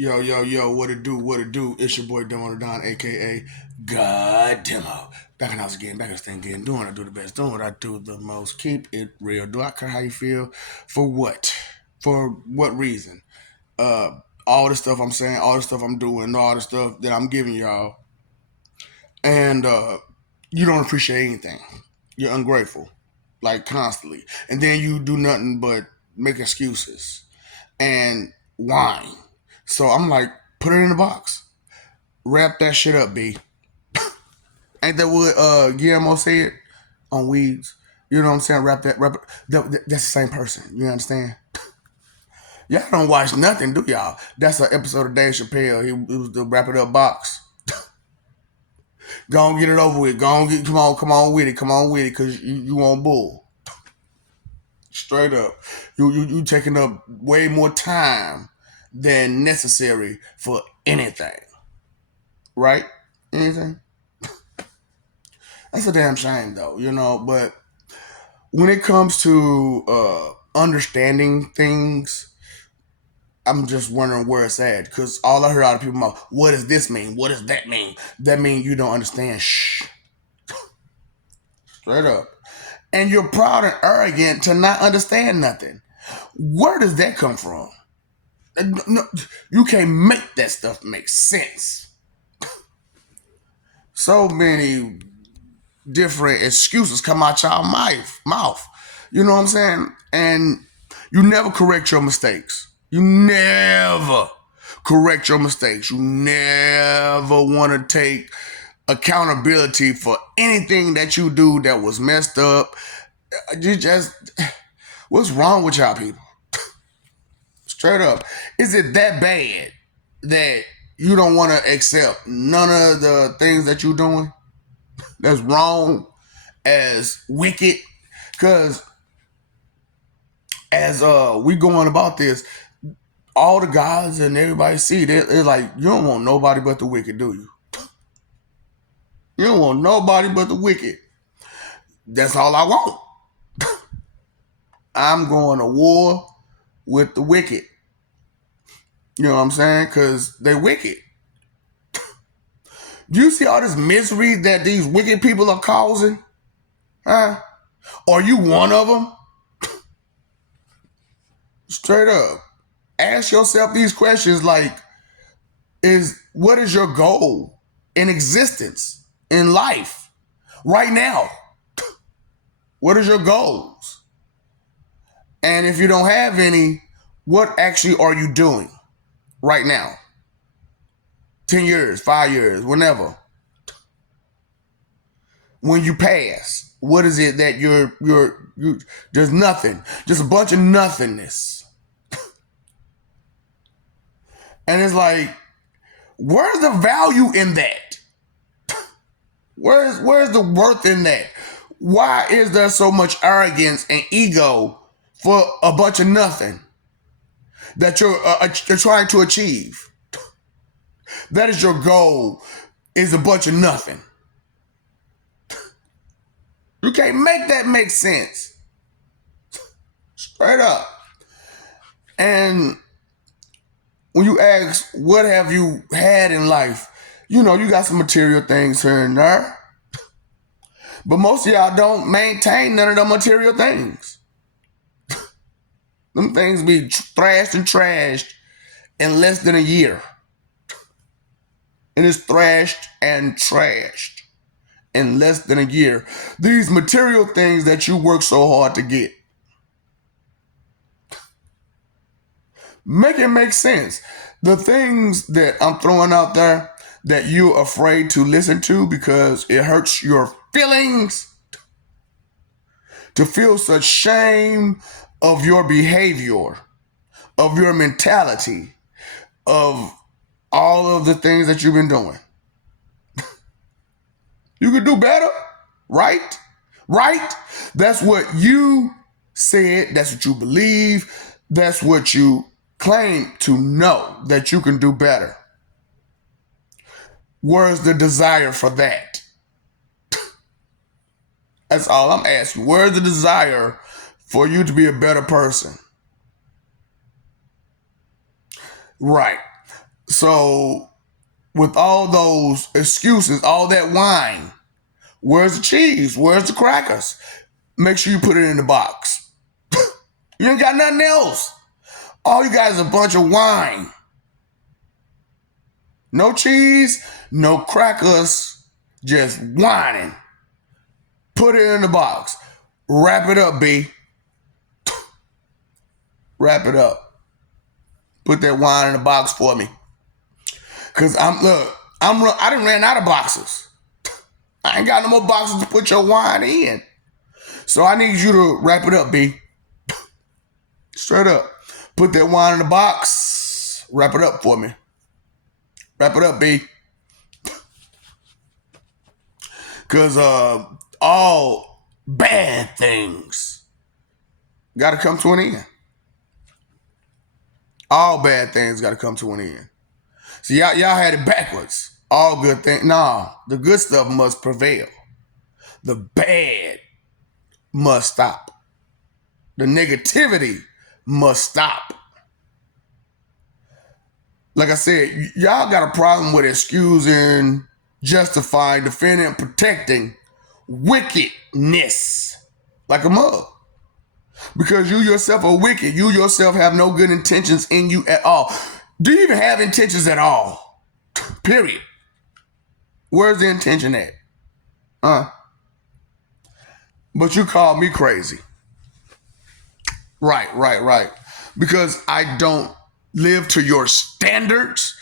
Yo, what it do? It's your boy Don, aka God Demo. Back in the house again, back in this thing again, doing what I do the best, doing what I do the most. Keep it real. Do I care how you feel? For what? For what reason? Uh, all the stuff I'm saying, all the stuff I'm doing, all the stuff that I'm giving y'all, and you don't appreciate anything. You're ungrateful, like constantly, and then you do nothing but make excuses and whine. So I'm like, put it in the box. Wrap that shit up, B. Ain't that what Guillermo said on Weeds? You know what I'm saying? Wrap it. That's the same person. You understand? Y'all don't watch nothing, do y'all? That's an episode of Dave Chappelle. It was the wrap it up box. Go on, get it over with. Go on, come on with it, cause you on bull. Straight up, you taking up way more time than necessary for anything, right? Anything. That's a damn shame, though, But when it comes to understanding things, I'm just wondering where it's at. Because all I hear out of people about, what does this mean? What does that mean? That means you don't understand. Shh. Straight up. And you're proud and arrogant to not understand nothing. Where does that come from? No, you can't make that stuff make sense. So many different excuses come out y'all mouth. You know what I'm saying? And you never correct your mistakes. You never correct your mistakes. You never want to take accountability for anything that you do that was messed up. You just, what's wrong with y'all people? Straight up. Is it that bad that you don't want to accept none of the things that you're doing that's wrong, as wicked? Because as we going about this, all the guys and everybody see it, it's like, you don't want nobody but the wicked, do you? You don't want nobody but the wicked. That's all I want. I'm going to war with the wicked. You know what I'm saying? Because they wicked. Do you see all this misery that these wicked people are causing? Huh? Are you one of them? Straight up. Ask yourself these questions like, what is your goal in existence, in life, right now? What is your goals? And if you don't have any, what actually are you doing right now? 10 years, 5 years, whenever. When you pass, what is it that you're there's nothing. Just a bunch of nothingness. And it's like, where's the value in that? Where's the worth in that? Why is there so much arrogance and ego for a bunch of nothing that you're trying to achieve? That is your goal, is a bunch of nothing. You can't make that make sense. Straight up. And when you ask, what have you had in life? You got some material things here and there. But most of y'all don't maintain none of the material things. Them things be thrashed and trashed in less than a year. And it's thrashed and trashed in less than a year. These material things that you work so hard to get. Make it make sense. The things that I'm throwing out there that you're afraid to listen to because it hurts your feelings, to feel such shame of your behavior, of your mentality, of all of the things that you've been doing. You could do better, right? Right? That's what you said. That's what you believe. That's what you claim to know, that you can do better. Where's the desire for that? That's all I'm asking. Where's the desire for you to be a better person? Right. So with all those excuses, all that wine, where's the cheese? Where's the crackers? Make sure you put it in the box. You ain't got nothing else. All you got is a bunch of wine. No cheese, no crackers, just whining. Put it in the box. Wrap it up, B. Wrap it up. Put that wine in the box for me. Cause I done ran out of boxes. I ain't got no more boxes to put your wine in. So I need you to wrap it up, B. Straight up. Put that wine in the box. Wrap it up for me. Wrap it up, B. Cause all bad things gotta come to an end. All bad things gotta come to an end. See, y'all had it backwards. All good things. No, the good stuff must prevail. The bad must stop. The negativity must stop. Like I said, y'all got a problem with excusing, justifying, defending, and protecting wickedness like a mug. Because you yourself are wicked. You yourself have no good intentions in you at all. Do you even have intentions at all? Period. Where's the intention at? But you call me crazy. Right. Because I don't live to your standards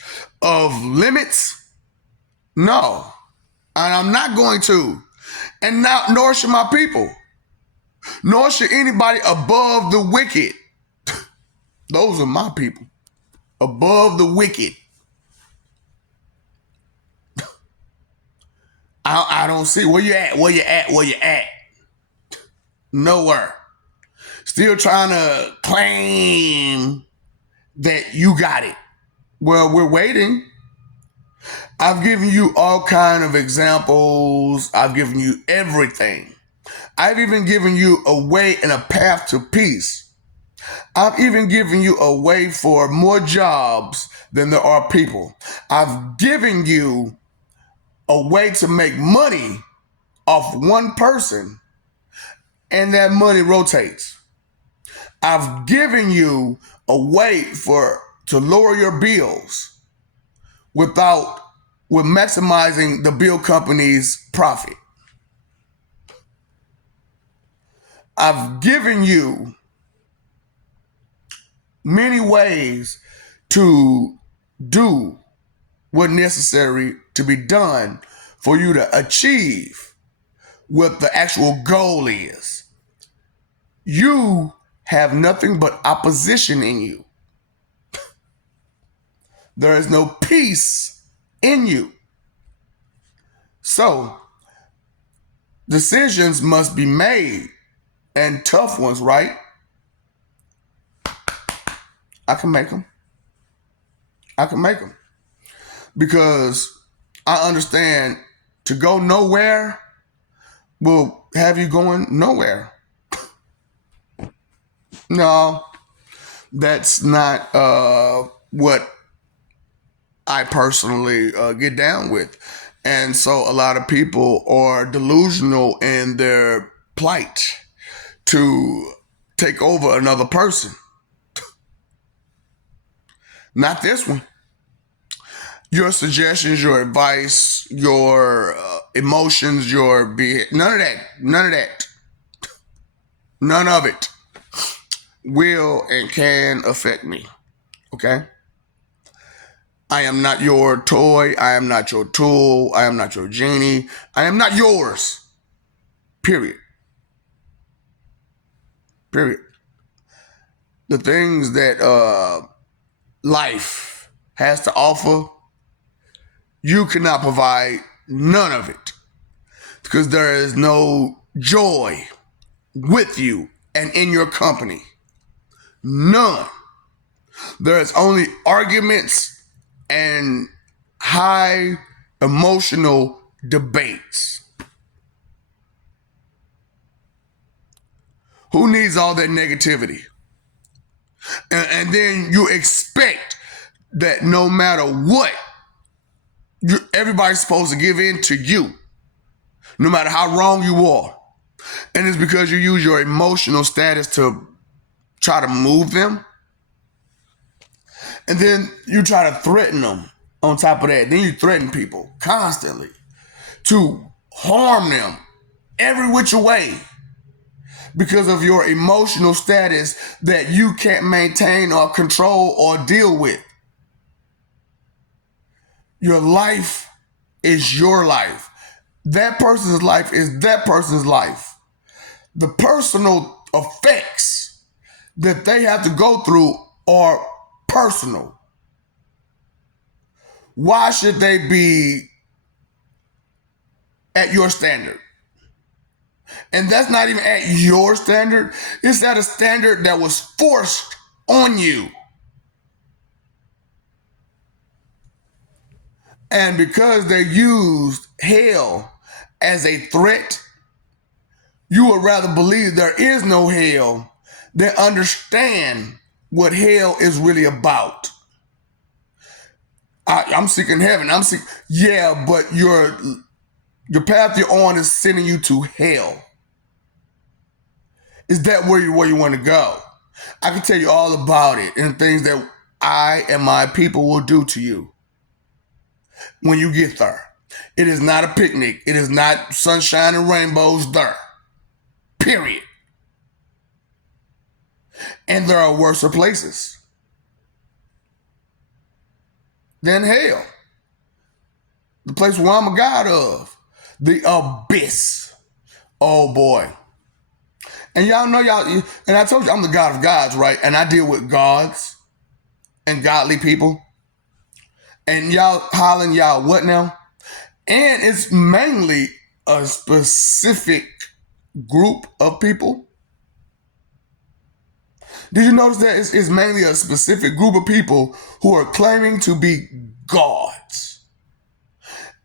of limits. No. And I'm not going to. And nor should my people. Nor should anybody above the wicked. Those are my people. Above the wicked. I don't see. Where you at? Nowhere. Still trying to claim that you got it. Well, we're waiting. I've given you all kind of examples. I've given you everything. I've even given you a way and a path to peace. I've even given you a way for more jobs than there are people. I've given you a way to make money off one person, and that money rotates. I've given you a way to lower your bills with maximizing the bill company's profit. I've given you many ways to do what's necessary to be done for you to achieve what the actual goal is. You have nothing but opposition in you. There is no peace in you. So, decisions must be made, and tough ones, right? I can make them. Because I understand to go nowhere will have you going nowhere. No, that's not what I personally get down with. And so a lot of people are delusional in their plight to take over another person. Not this one. Your suggestions, your advice, your emotions, none of that. None of it will and can affect me. Okay? I am not your toy. I am not your tool. I am not your genie. I am not yours. Period. The things that life has to offer, you cannot provide none of it. Because there is no joy with you and in your company. None. There is only arguments and high emotional debates. Who needs all that negativity? And then you expect that no matter what, everybody's supposed to give in to you, no matter how wrong you are. And it's because you use your emotional status to try to move them. And then you try to threaten them on top of that. Then you threaten people constantly to harm them every which way because of your emotional status that you can't maintain or control or deal with. Your life is your life. That person's life is that person's life. The personal effects that they have to go through are personal. Why should they be at your standard? And that's not even at your standard. It's at a standard that was forced on you. And because they used hell as a threat, you would rather believe there is no hell than understand what hell is really about. I'm seeking heaven. Yeah, but your path you're on is sending you to hell. Is that where you want to go? I can tell you all about it and things that I and my people will do to you when you get there. It is not a picnic. It is not sunshine and rainbows there. Period. And there are worse places than hell. The place where I'm a god of. The abyss. Oh boy. And y'all know and I told you I'm the God of gods, right? And I deal with gods and godly people. And y'all hollering, y'all what now? And it's mainly a specific group of people. Did you notice that it's mainly a specific group of people who are claiming to be gods?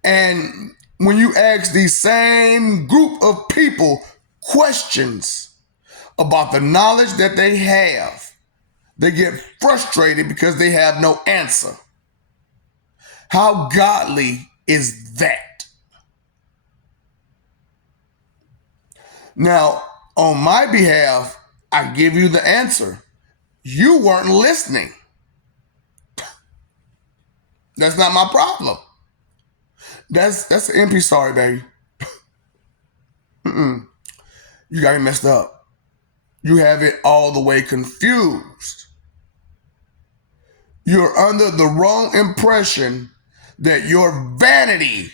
And when you ask the same group of people questions about the knowledge that they have, they get frustrated because they have no answer. How godly is that? Now, on my behalf, I give you the answer. You weren't listening. That's not my problem. That's an MP sorry, baby. You got me messed up. You have it all the way confused. You're under the wrong impression that your vanity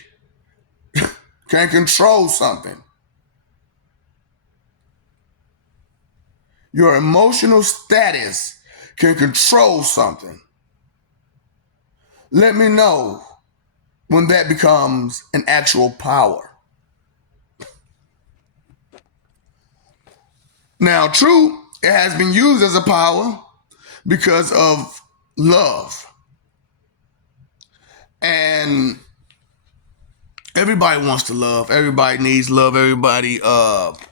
can control something. Your emotional status can control something. Let me know when that becomes an actual power. Now, true, it has been used as a power because of love. And everybody wants to love. Everybody needs love. Everybody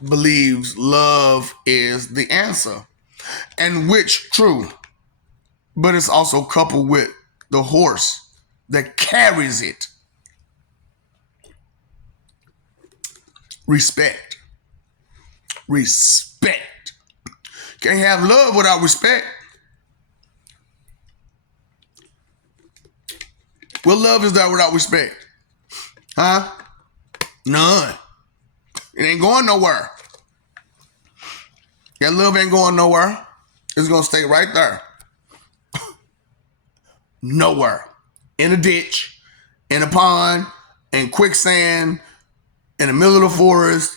believes love is the answer. And which, true. But it's also coupled with the horse that carries it. Respect. Respect. Can't have love without respect. What love is that without respect? Huh? None. It ain't going nowhere. That love ain't going nowhere. It's going to stay right there. Nowhere. In a ditch, in a pond, in quicksand, in the middle of the forest.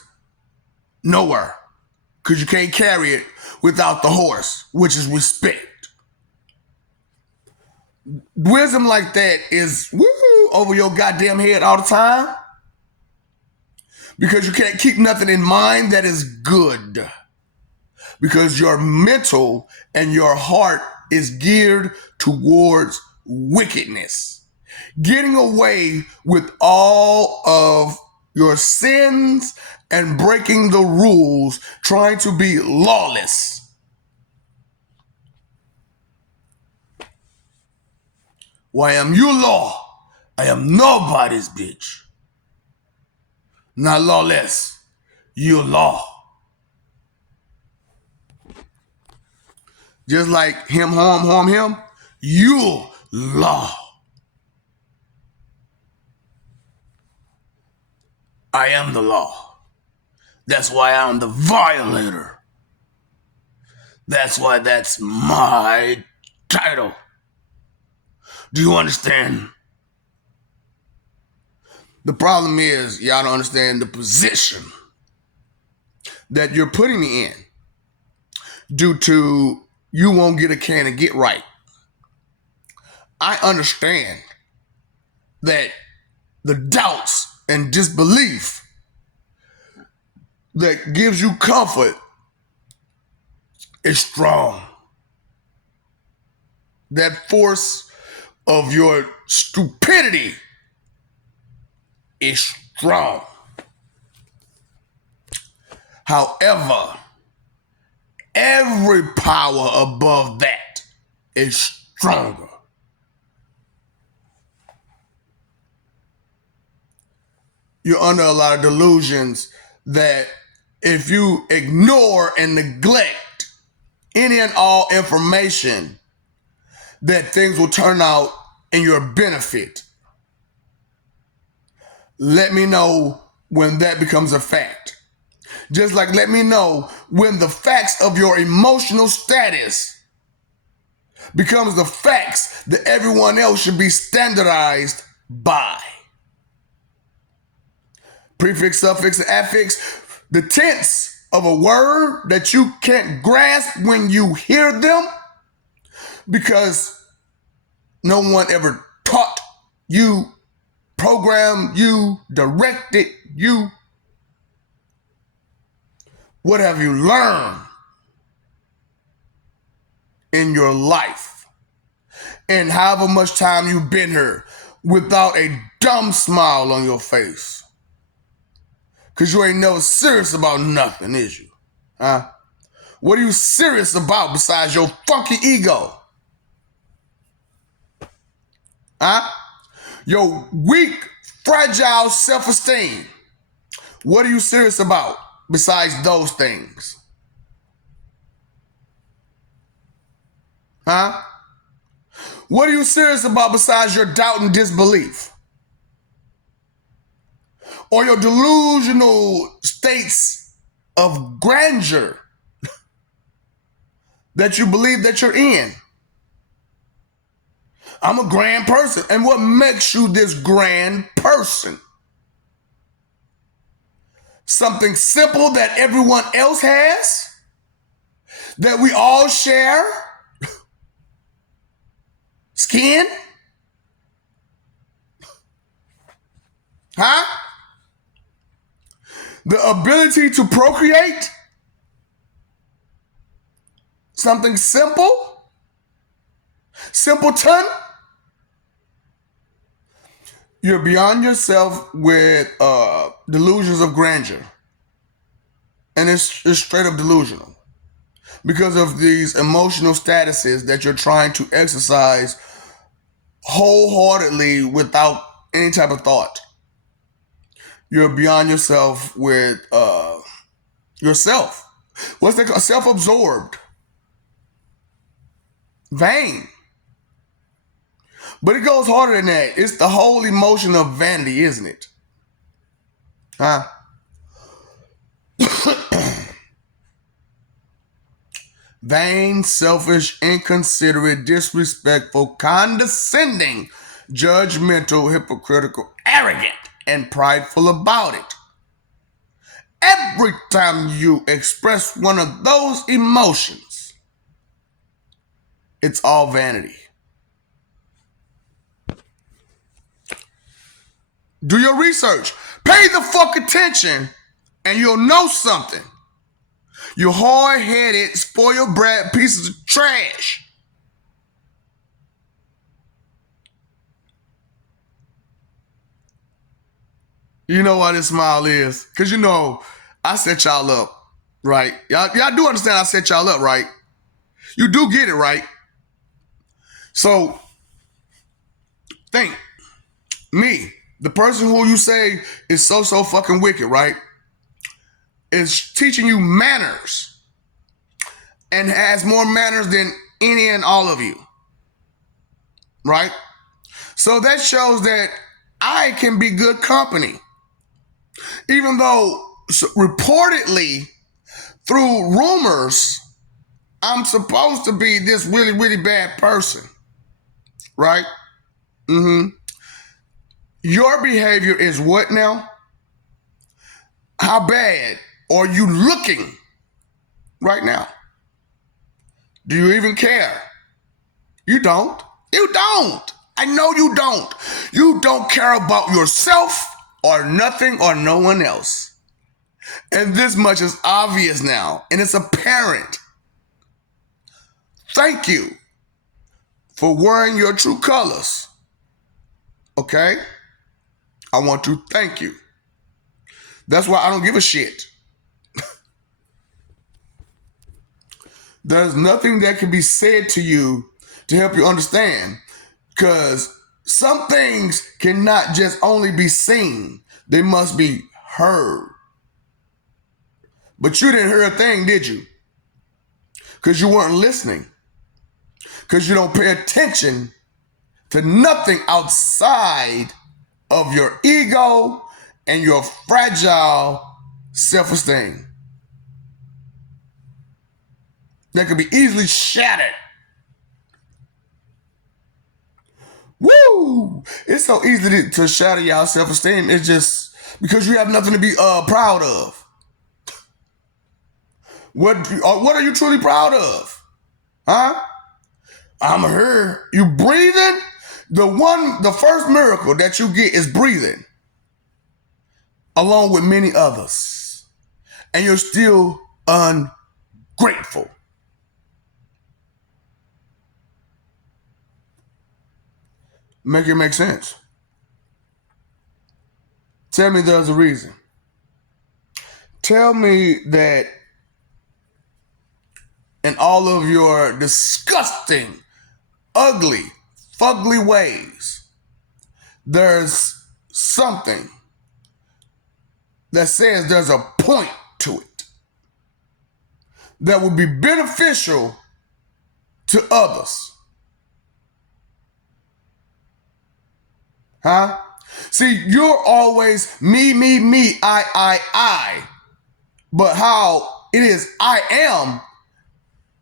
Nowhere. Because you can't carry it without the horse, which is respect. Wisdom like that is over your goddamn head all the time. Because you can't keep nothing in mind that is good. Because your mental and your heart is geared towards wickedness. Getting away with all of your sins and breaking the rules, trying to be lawless. Why am you law? I am nobody's bitch. Not lawless. You law. Just like him, harm him. You law. I am the law. That's why I'm the violator. That's why that's my title. Do you understand? The problem is y'all don't understand the position that you're putting me in due to you won't get a can and get right. I understand that the doubts and disbelief that gives you comfort is strong. That force of your stupidity is strong. However, every power above that is stronger. You're under a lot of delusions that if you ignore and neglect any and all information, that things will turn out in your benefit. Let me know when that becomes a fact. Just like let me know when the facts of your emotional status becomes the facts that everyone else should be standardized by. Prefix, suffix, and affix, the tense of a word that you can't grasp when you hear them because no one ever taught you, programmed you, directed you. What have you learned in your life? And however much time you've been here without a dumb smile on your face. Because you ain't never serious about nothing, is you? Huh? What are you serious about besides your funky ego? Huh? Your weak, fragile self-esteem. What are you serious about besides those things? Huh? What are you serious about besides your doubt and disbelief? Or your delusional states of grandeur that you believe that you're in? I'm a grand person. And what makes you this grand person? Something simple that everyone else has? That we all share? Skin? Huh? The ability to procreate? Something simple? Simpleton? You're beyond yourself with delusions of grandeur. And it's straight up delusional. Because of these emotional statuses that you're trying to exercise wholeheartedly without any type of thought. You're beyond yourself with yourself. What's that called? Self-absorbed. Vain. But it goes harder than that. It's the whole emotion of vanity, isn't it? Huh? Vain, selfish, inconsiderate, disrespectful, condescending, judgmental, hypocritical, arrogant, and prideful about it. Every time you express one of those emotions, it's all vanity. Do your research. Pay the fuck attention and you'll know something. You hard-headed, spoiled brat pieces of trash. You know why this smile is? Because you know, I set y'all up, right? Y'all do understand I set y'all up, right? You do get it, right? So, Think, me, the person who you say is so fucking wicked, right? Is teaching you manners and has more manners than any and all of you, right? So that shows that I can be good company. Even though reportedly through rumors, I'm supposed to be this really, really bad person, right? Mm-hmm. Your behavior is what now? How bad are you looking right now? Do you even care? You don't. You don't. I know you don't. You don't care about yourself or nothing or no one else. And this much is obvious now, and it's apparent. Thank you for wearing your true colors. Okay? I want to thank you. That's why I don't give a shit. There's nothing that can be said to you to help you understand, because some things cannot just only be seen, they must be heard. But you didn't hear a thing, did you? Because you weren't listening. Because you don't pay attention to nothing outside of your ego and your fragile self-esteem that could be easily shattered. Woo! It's so easy to shatter your self-esteem. It's just because you have nothing to be proud of. What are you truly proud of? Huh? I'm here. You breathing? The first miracle that you get is breathing, along with many others. And you're still ungrateful. Make it make sense. Tell me there's a reason. Tell me that in all of your disgusting, ugly, fugly ways, there's something that says there's a point to it that would be beneficial to others. Huh? See, you're always me, I. But how it is I am,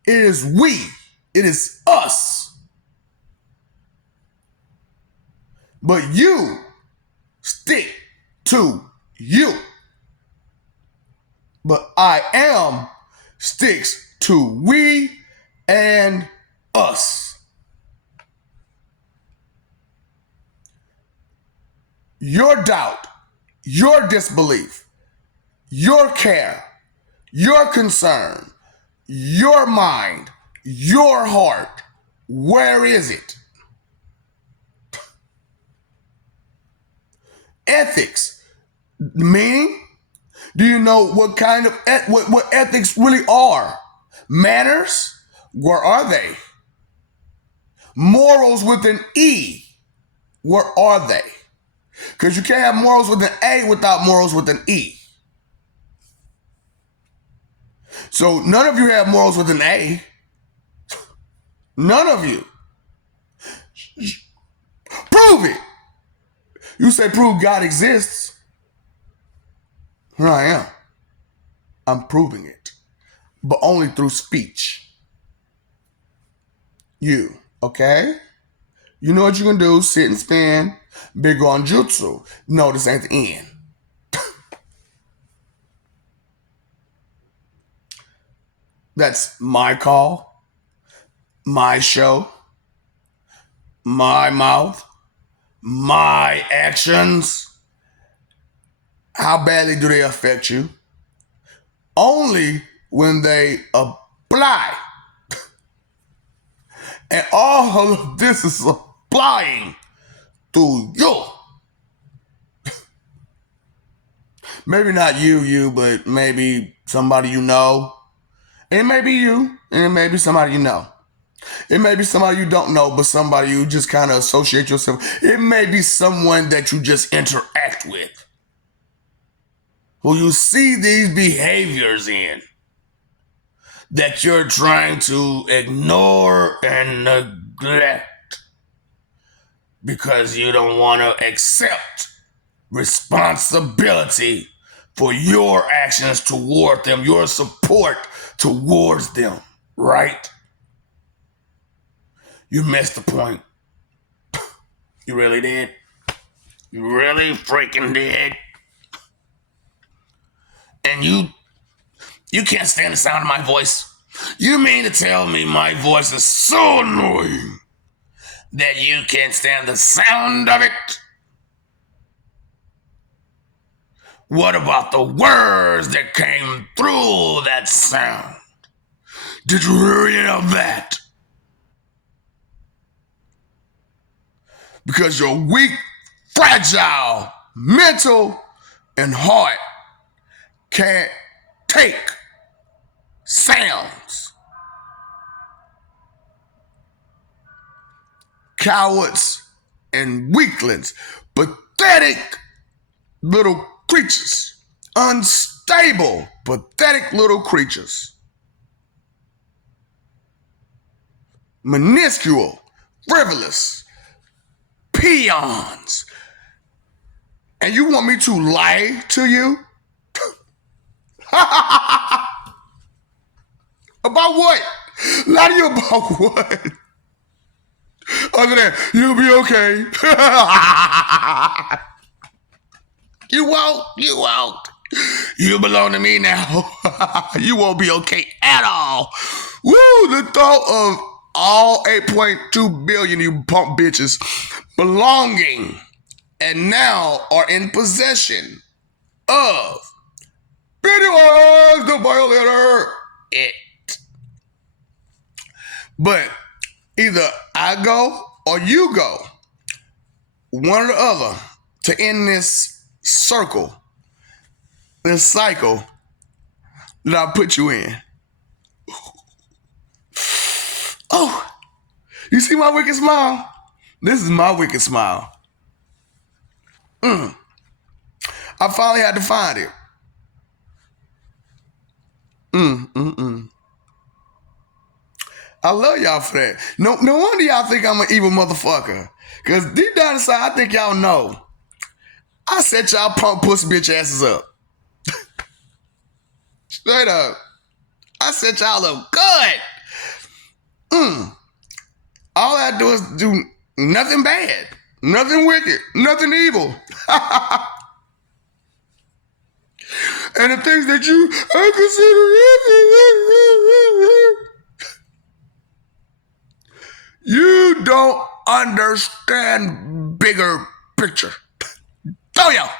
it is we, it is us. But you stick to you. But I am sticks to we and us. Your doubt, your disbelief, your care, your concern, your mind, your heart, where is it? Ethics, meaning, do you know what kind of what ethics really are? Manners, where are they? Morals with an E, where are they? Because you can't have morals with an A without morals with an E. So none of you have morals with an A. None of you. Prove it. You say prove God exists. Here I am. I'm proving it. But only through speech. You, okay? You know what you can do, sit and spin, big on jutsu. No, this ain't the end. That's my call, my show, my mouth, my actions. How badly do they affect you? Only when they apply. And all of this is applying to you. Maybe not you, but maybe somebody you know. And it may be you, and it may be somebody you know. It may be somebody you don't know, but somebody you just kind of associate yourself. It may be someone that you just interact with, who you see these behaviors in that you're trying to ignore and neglect because you don't want to accept responsibility for your actions toward them, your support towards them, right? You missed the point. You really did. You really freaking did. And you can't stand the sound of my voice. You mean to tell me my voice is so annoying that you can't stand the sound of it? What about the words that came through that sound? Did you hear any of that? Because your weak, fragile, mental, and heart can't take sounds. Cowards and weaklings, pathetic little creatures, unstable, pathetic little creatures, minuscule, frivolous, peons. And you want me to lie to you? About what? Lie to you about what? Other than, you'll be okay. You won't. You belong to me now. You won't be okay at all. Woo, the thought of all 8.2 billion you punk bitches belonging and now are in possession of Pennywise the Violator. It. But either I go or you go, one or the other, to end this circle, this cycle that I put you in. Oh, you see my wicked smile? This is my wicked smile. I finally had to find it. I love y'all for that. No wonder y'all think I'm an evil motherfucker. Because deep down inside, I think y'all know. I set y'all punk pussy bitch asses up. Straight up. I set y'all up good. All I do is do nothing bad, nothing wicked, nothing evil. And the things that I consider, you don't understand bigger picture. Oh yeah.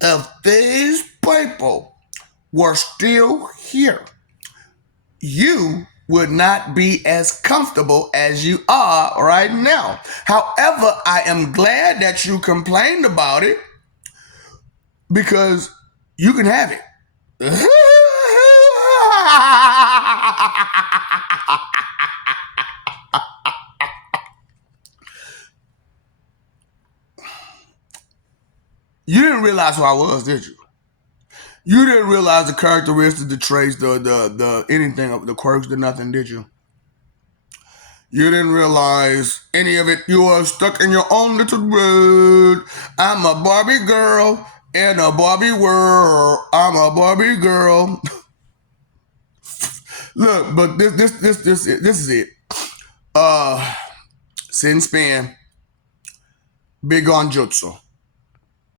If these people were still here, you would not be as comfortable as you are right now. However, I am glad that you complained about it because you can have it. You didn't realize who I was, did you? You didn't realize the characteristics, the traits, the anything, the quirks, the nothing, did you? You didn't realize any of it. You are stuck in your own little world. I'm a Barbie girl in a Barbie world. I'm a Barbie girl. Look, but this is it. Sin Span, Big on Jutsu.